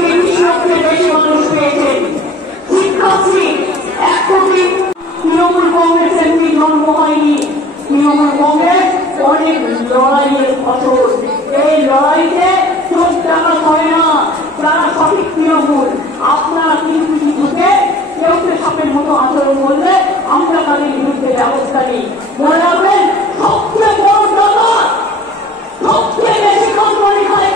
বেশি মানুষ পেয়েছেন। শিক্ষার্থী 1 কোটি। তৃণমূল কংগ্রেস এমনি জন্ম হয়নি, তৃণমূল কংগ্রেস অনেক লড়াইয়ের ফসল। এই লড়াইতে চোখ টাকা হয় না, যারা সঠিক তৃণমূল। আপনারা কিছু ঢুকে কেউ সাপের মতো আচরণ করলে আমরা তাদের বিরুদ্ধে ব্যবস্থা নিই। মনে রাখবেন, সবচেয়ে বড় টাকা, সবচেয়ে বেশি কোম্পানি খায়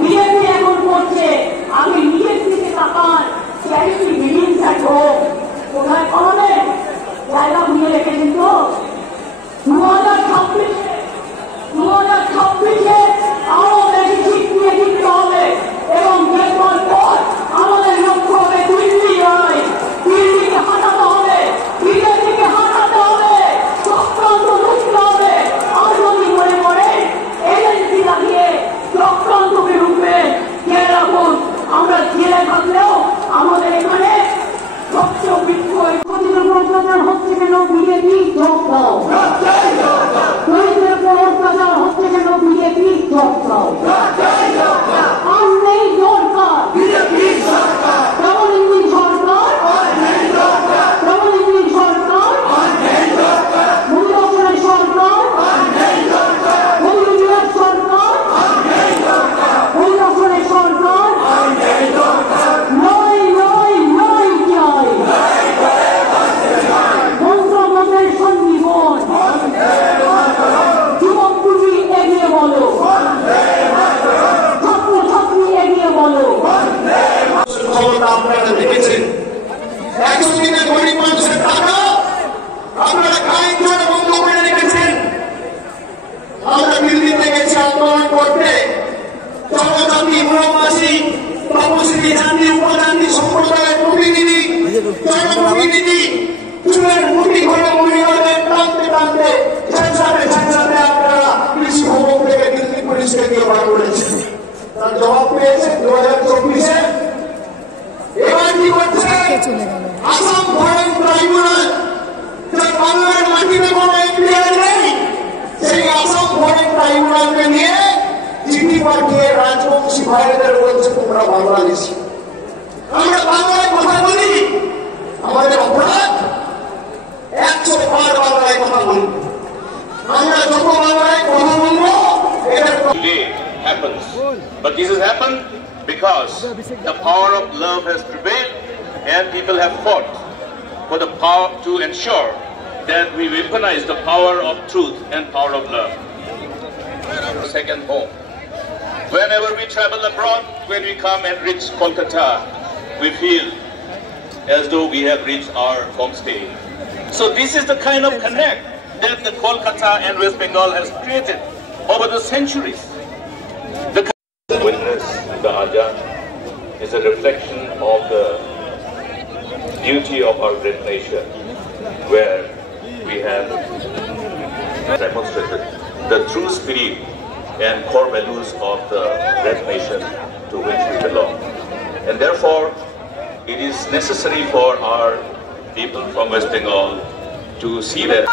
বিজেপি এখন করছে। আমি নিজের দিকে তাকান, চ্যারিটি বিল্ডিংস হোক, কোথায় কমাবেন? জায়গা ভুলে রেখেছেন তো। 2026-এ আরো বেশি সিট নিয়ে জিততে হবে এবং জেতার পর আমাদের লক্ষ্য হবে দিল্লি নয়, দিল্লিকে হাঁটাতে হবে, বিজেপিকে হাঁটাতে হবে, চক্রান্ত রুখতে হবে। আর যদি মনে করেন এজেন্সি লাগিয়ে চক্রান্তকে রুখবেন, জেনে রাখুন আমরা জেলে থাকলেও আমাদের এখানে সবচেয়ে বিক্ষোভ অত্যাচার হচ্ছে কেন? বিজেপি জব দাও। দরিদ্রের উপর অত্যাচার হচ্ছে কেন? বিজেপি জব দাও। আর নেই সরকার, ডবল ইঞ্জিন সরকার, ডবল ইঞ্জিন সরকার, মুদ্রাপুরের সরকার, মৌলভীবাজার সরকার, মুদ্রাপুরের সরকার, নয় নয় নয় চাই মন্ত্রমন্ত্রের সঞ্জীবন। যুবকগুলি এগিয়ে বলো, ছাত্রছাত্রী এগিয়ে বলো। ক্ষমতা আপনারা দেখেছেন, 100 দিনে গরিব মানুষের টাকা আপনারা খাইন করে বন্ধ করে রেখেছেন। আমরা দিল্লিতে গেছি আন্দোলন করতে, জনজাতি, মৌমাসি, তপশিলি জাতি, উপজাতি সম্প্রদায়ের প্রতিনিধি, জনপ্রতিনিধি চুলের মুঠি করে মহিলাদের টানতে টানতে ঝাঁঝাতে আপনারা কৃষি ভবন থেকে দিল্লি পুলিশকে দিয়ে বার করেছেন। তার জবাব পেয়েছে 2024-এ। এবার কি করছে আসাম ফরেন ট্রাইব্যুনাল, যার বাংলার মাটিতে কোনো এখতিয়ার নেই, সেই আসাম ফরেন ট্রাইব্যুনালকে নিয়ে চিঠি পাঠিয়ে রাজবংশী ভাইদের বলছে তোমরা বাংলাদেশি, আমরা বাংলায় কথা বলি, আমাদের অপরাধ 100 বার বাংলায় কথা বলি। আমরা যত বাংলায় কথা বলবো today happens, but this has happened because the power of love has prevailed and people have fought for the power to ensure that we weaponize the power of truth and power of love. Second home. Whenever we travel abroad, when we come and reach Kolkata, we feel as though we have reached our homestay. So this is the kind of connect that the Kolkata and West Bengal has created over the centuries. The witness, the Azan, is a reflection of the beauty of our great nation, where we have demonstrated the true spirit and core values of the great nation to which we belong. And therefore, it is necessary for our people from West Bengal to see that